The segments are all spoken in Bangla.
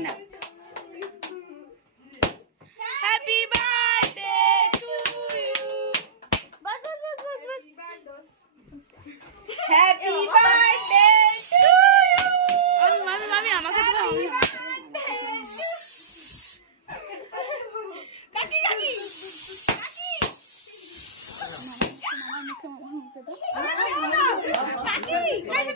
না হ্যাপি বার্থডে টু ইউ বাস বাস বাস বাস বাস হ্যাপি বার্থডে টু ইউ মামি মামি আমাকে দাও কাকি কাকি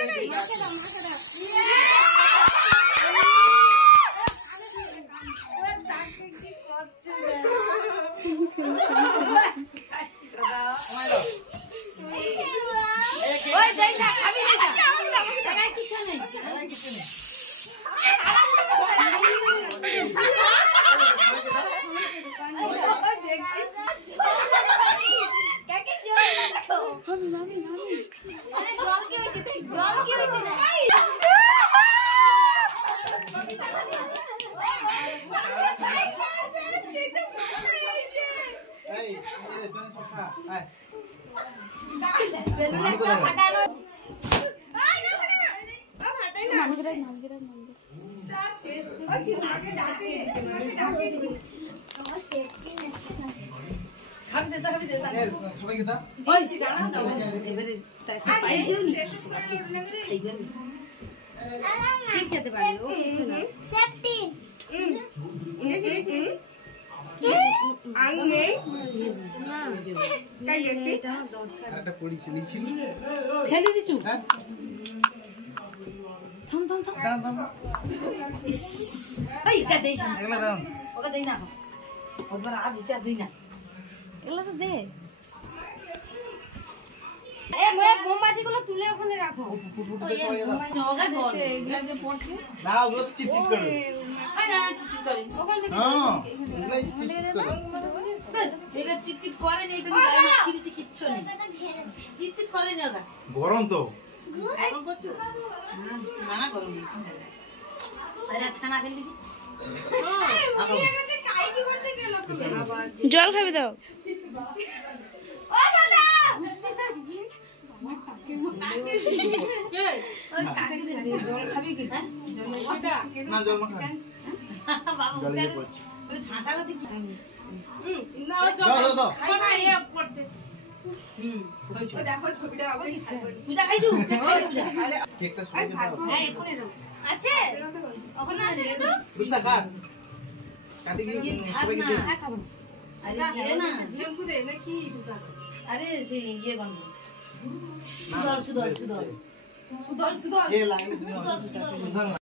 ফেলে দিছু থাম থাম থাম এই কা দেইছ এগুলা দাও ওকে দেই না ওবার আজ ইচ্ছা দেই না এগুলা তো দে এ মই মোমবাতি গুলো তুলে ওখানে রাখো ওগা ধর এগুলা যে পড়ছে না ওগুলো তো চিটচিট করে আয় না চিটচিট করে ওখান থেকে এগুলা চিটচিট করে এটা চিটচিট করে নেই তুমি গায়ে মাখিতে কিচ্ছু নেই চিটচিট করে না ওগা গরম তো গরম করছো না না গরম নেই ঠান্ডা আরে ঠান্ডা ফেল দিছি উঠিয়ে গেছে কাই কি করছে গেল জল খাবি দাও ও দাদা জল খাবি কি না জল মাখা বাবু জলে পড়ছে ওই ঝাঁটা গতি কি না জল দাও খানা এ পড়ছে ওই দেখো ছবিটা আপনি পূজা খাইছু আরে কেকটা শুনে দাও হ্যাঁ এখনে দাও আছে ওখানে আছে তো রুসা কাট কাটি কি সবাই কি হ্যাঁ খাবো আরে না শ্যাম্পু দে নাকি আরে সেই ইয়ে গন্ধ সুদল সুদল সুদল সুদল সুদল এ লাগে সুদল সুদল